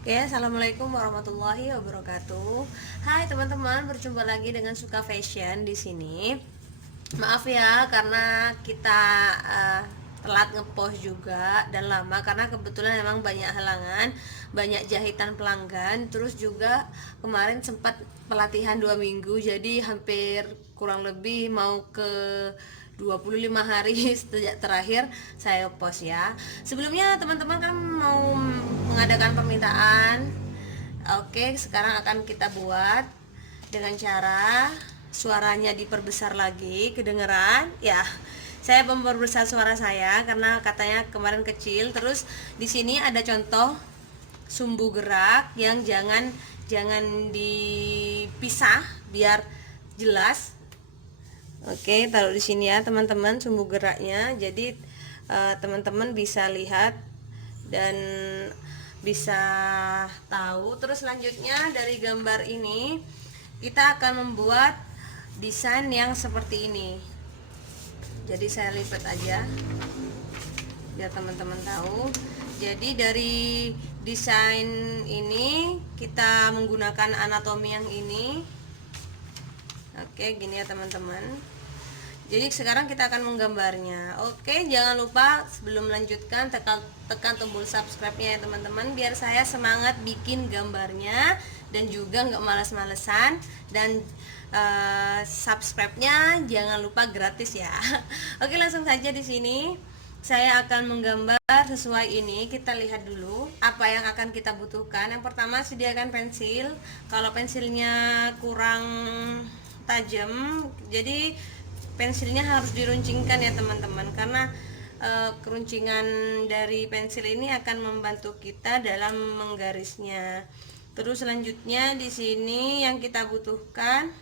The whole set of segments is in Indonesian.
Oke, assalamualaikum warahmatullahi wabarakatuh. Hai teman-teman, berjumpa lagi dengan Suka Fashion di sini. Maaf ya, karena kita telat ngepost juga dan lama karena kebetulan memang banyak halangan, banyak jahitan pelanggan. Terus juga kemarin sempat pelatihan 2 minggu, jadi hampir kurang lebih mau ke 25 hari sejak terakhir saya post ya. Sebelumnya teman-teman kan mau mengadakan permintaan. Oke, sekarang akan kita buat dengan cara suaranya diperbesar lagi, kedengeran ya. Saya memperbesar suara saya karena katanya kemarin kecil. Terus di sini ada contoh sumbu gerak yang jangan dipisah biar jelas. Oke, taruh di sini ya teman-teman sumbu geraknya. Jadi teman-teman bisa lihat dan bisa tahu. Terus selanjutnya dari gambar ini kita akan membuat desain yang seperti ini. Jadi saya lipat aja biar teman-teman tahu. Jadi dari desain ini kita menggunakan anatomi yang ini. Oke, gini ya teman-teman. Jadi sekarang kita akan menggambarnya. Oke, jangan lupa sebelum melanjutkan tekan tombol subscribe-nya ya teman-teman, biar saya semangat bikin gambarnya dan juga nggak males-malesan. Dan subscribe-nya jangan lupa gratis ya. Oke, langsung saja di sini saya akan menggambar sesuai ini. Kita lihat dulu apa yang akan kita butuhkan. Yang pertama, sediakan pensil. Kalau pensilnya kurang tajam, jadi pensilnya harus diruncingkan ya teman-teman, karena keruncingan dari pensil ini akan membantu kita dalam menggarisnya. Terus selanjutnya di sini yang kita butuhkan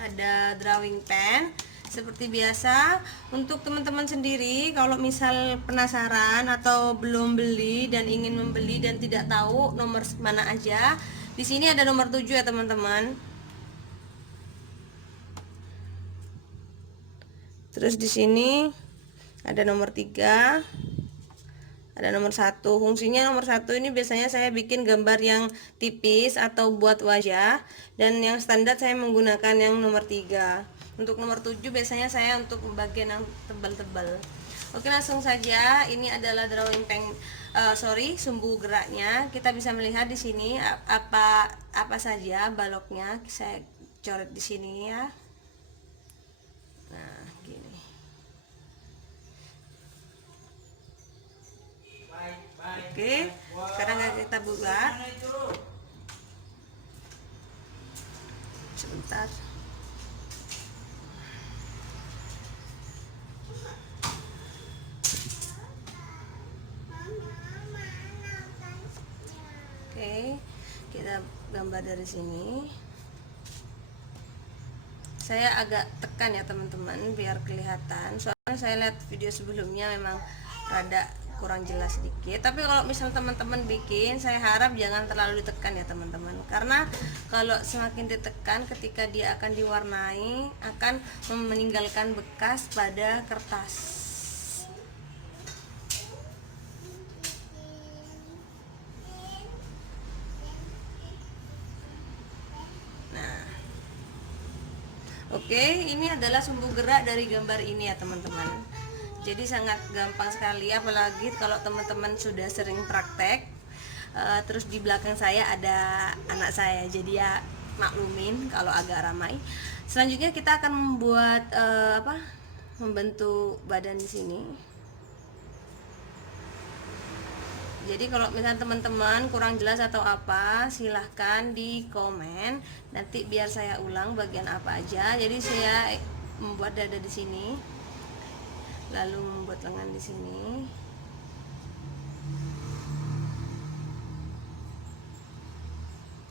ada drawing pen. Seperti biasa, untuk teman-teman sendiri kalau misal penasaran atau belum beli dan ingin membeli dan tidak tahu nomor mana aja, di sini ada nomor 7 ya teman-teman. Terus di sini ada nomor 3, ada nomor 1. Fungsinya nomor 1 ini biasanya saya bikin gambar yang tipis atau buat wajah, dan yang standar saya menggunakan yang nomor 3. Untuk nomor 7 biasanya saya untuk bagian yang tebal-tebal. Oke, langsung saja. Ini adalah drawing sumbu geraknya. Kita bisa melihat di sini apa saja baloknya. Saya coret di sini ya. Nah, gini. Oke, sekarang kita buat. Sebentar. Oke, kita gambar dari sini. Saya agak tekan ya teman-teman biar kelihatan, soalnya saya lihat video sebelumnya memang rada kurang jelas sedikit. Tapi kalau misal teman-teman bikin, saya harap jangan terlalu ditekan ya teman-teman, karena kalau semakin ditekan ketika dia akan diwarnai akan meninggalkan bekas pada kertas. Oke, ini adalah sumbu gerak dari gambar ini ya teman-teman. Jadi sangat gampang sekali, apalagi kalau teman-teman sudah sering praktek. Terus di belakang saya ada anak saya, jadi ya maklumin kalau agak ramai. Selanjutnya kita akan membuat membentuk badan di sini. Jadi kalau misalnya teman-teman kurang jelas atau apa, silahkan di komen, nanti biar saya ulang bagian apa aja. Jadi saya membuat dada di sini, lalu membuat lengan di sini.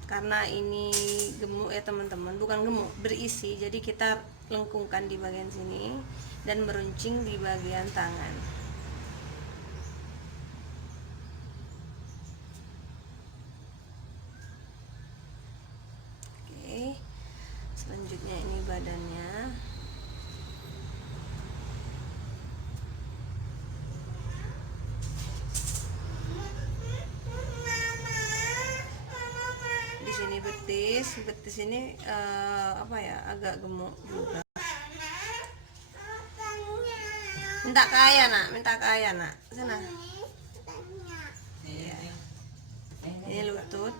Karena ini gemuk ya teman-teman, bukan gemuk, berisi, jadi kita lengkungkan di bagian sini dan meruncing di bagian tangan. Selanjutnya ini badannya. ini betis ini apa ya, agak gemuk juga. Minta kaya nak, sana. Iya. Ini lutut.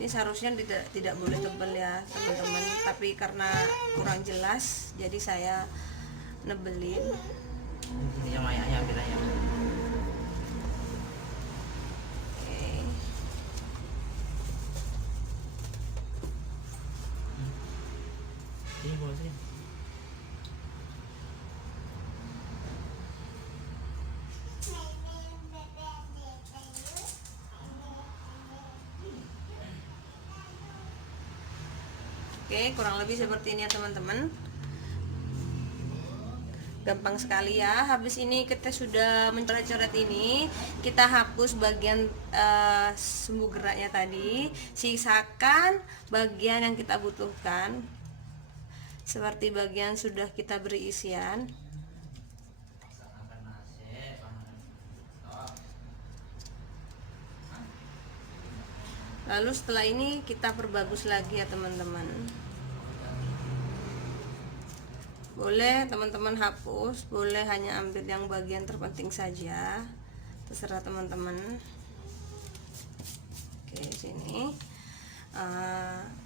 Ini seharusnya tidak boleh tebal ya teman-teman, tapi karena kurang jelas jadi saya nebelin. Ini yang ayahnya ambil ayam. Ini bos ini. Oke, kurang lebih seperti ini ya teman-teman. Gampang sekali ya. Habis ini kita sudah mencoret-coret ini, kita hapus bagian sumbu geraknya tadi, sisakan bagian yang kita butuhkan, seperti bagian sudah kita beri isian. Lalu setelah ini kita perbagus lagi ya teman-teman. Boleh teman-teman hapus, boleh hanya ambil yang bagian terpenting saja, terserah teman-teman. Oke, sini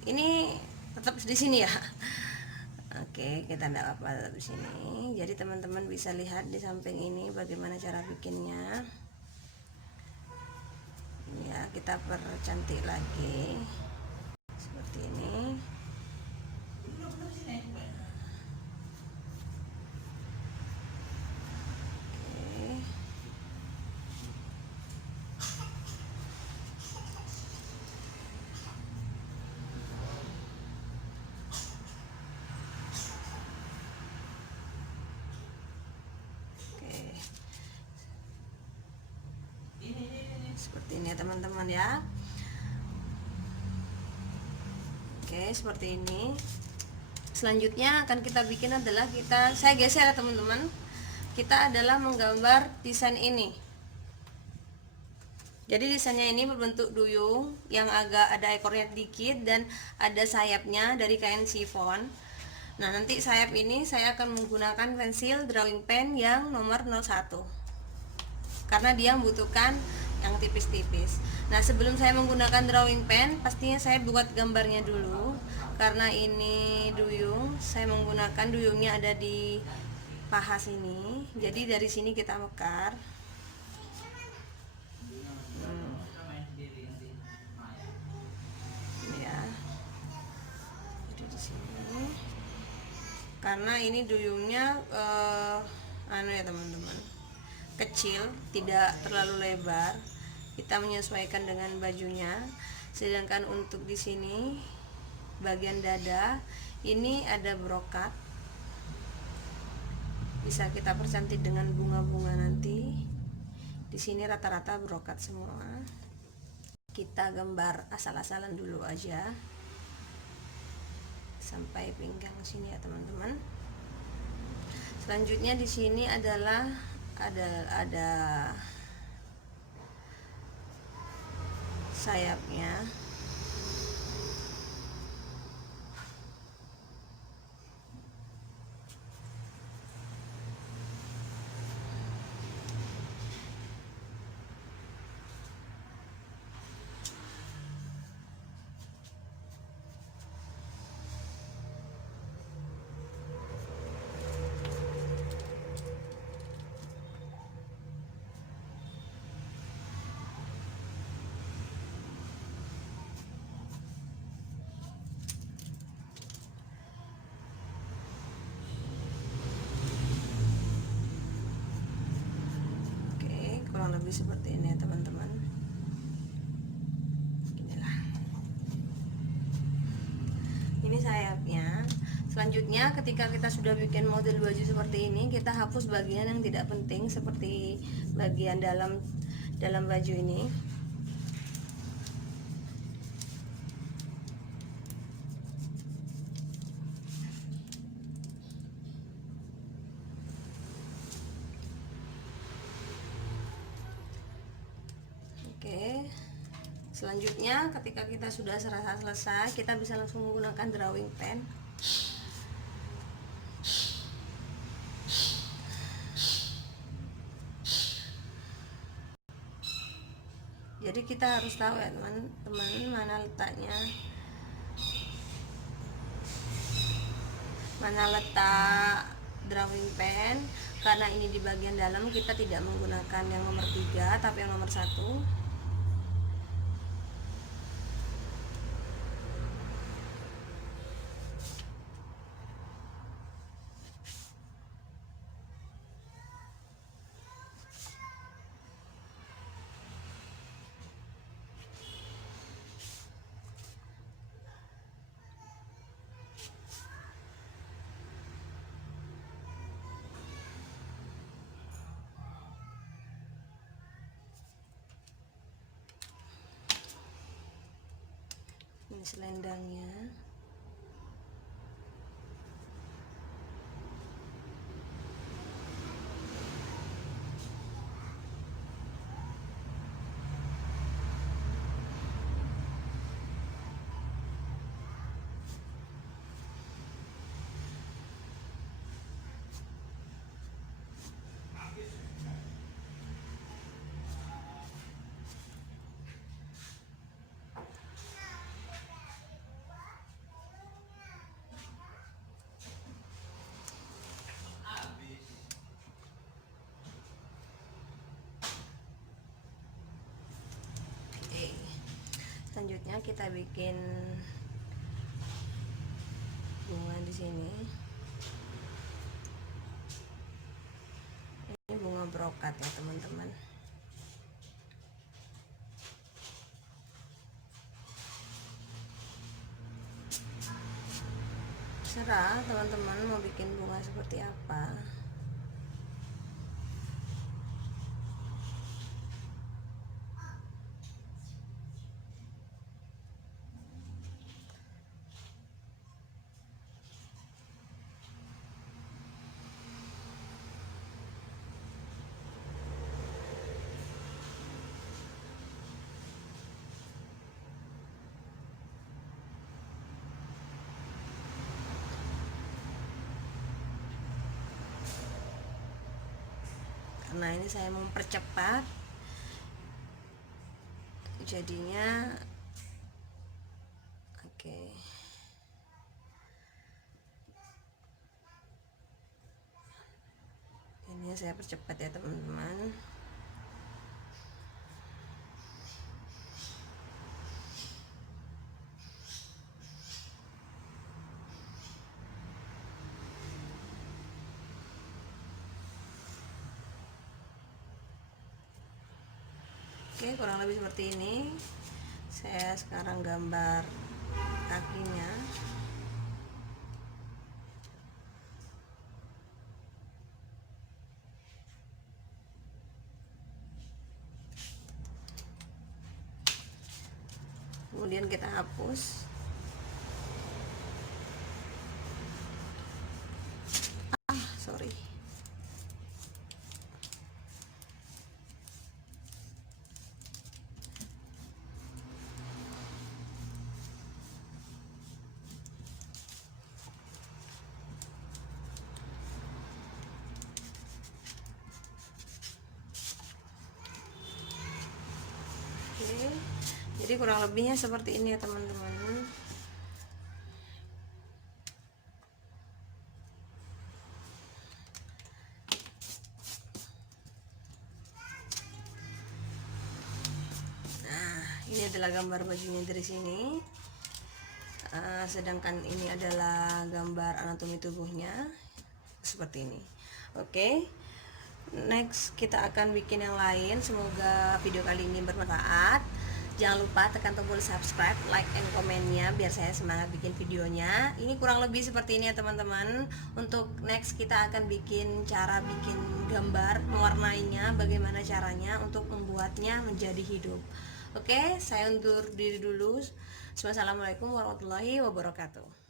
ini tetap di sini ya. Oke, kita tidak apa-apa tetap di sini. Jadi teman-teman bisa lihat di samping ini bagaimana cara bikinnya. Ya, kita percantik lagi seperti ini. Seperti ini ya teman-teman ya. Oke, seperti ini. Selanjutnya akan kita bikin adalah saya geser ya teman-teman. Kita adalah menggambar desain ini. Jadi desainnya ini berbentuk duyung yang agak ada ekornya dikit dan ada sayapnya dari kain chiffon. Nah, nanti sayap ini saya akan menggunakan pensil drawing pen yang nomor 01. Karena dia membutuhkan yang tipis-tipis. Nah, sebelum saya menggunakan drawing pen, pastinya saya buat gambarnya dulu. Karena ini duyung, saya menggunakan duyungnya ada di paha sini. Jadi dari sini kita mekar. Ya. Jadi di sini. Karena ini duyungnya ya teman-teman, kecil, tidak terlalu lebar, kita menyesuaikan dengan bajunya. Sedangkan untuk di sini bagian dada ini ada brokat, bisa kita percantik dengan bunga-bunga nanti. Di sini rata-rata brokat semua. Kita gambar asal-asalan dulu aja sampai pinggang sini ya teman-teman. Selanjutnya di sini adalah ada sayapnya. Kurang lebih seperti ini ya teman-teman. Inilah, ini sayapnya. Selanjutnya ketika kita sudah bikin model baju seperti ini, kita hapus bagian yang tidak penting seperti bagian dalam baju ini. Selanjutnya ketika kita sudah serasa selesai, kita bisa langsung menggunakan drawing pen. Jadi kita harus tahu ya teman-teman, mana letaknya, mana letak drawing pen. Karena ini di bagian dalam, kita tidak menggunakan yang nomor 3 tapi yang nomor 1. Ini selendangnya. Selanjutnya kita bikin bunga di sini. Ini bunga brokat ya teman-teman. Serah teman-teman mau bikin bunga seperti apa. Karena ini saya mempercepat, jadinya oke. Ini saya percepat ya teman-teman. Oke, kurang lebih seperti ini. Saya sekarang gambar kakinya. Kemudian kita hapus. Sorry. Oke, jadi kurang lebihnya seperti ini ya teman-teman. Nah, ini adalah gambar bajunya dari sini. Sedangkan ini adalah gambar anatomi tubuhnya seperti ini. Oke, next kita akan bikin yang lain. Semoga video kali ini bermanfaat. Jangan lupa tekan tombol subscribe, like, and komennya biar saya semangat bikin videonya. Ini kurang lebih seperti ini ya teman-teman. Untuk next kita akan bikin cara bikin gambar, mewarnainya, bagaimana caranya untuk membuatnya menjadi hidup. Oke, saya undur diri dulu. Wassalamualaikum warahmatullahi wabarakatuh.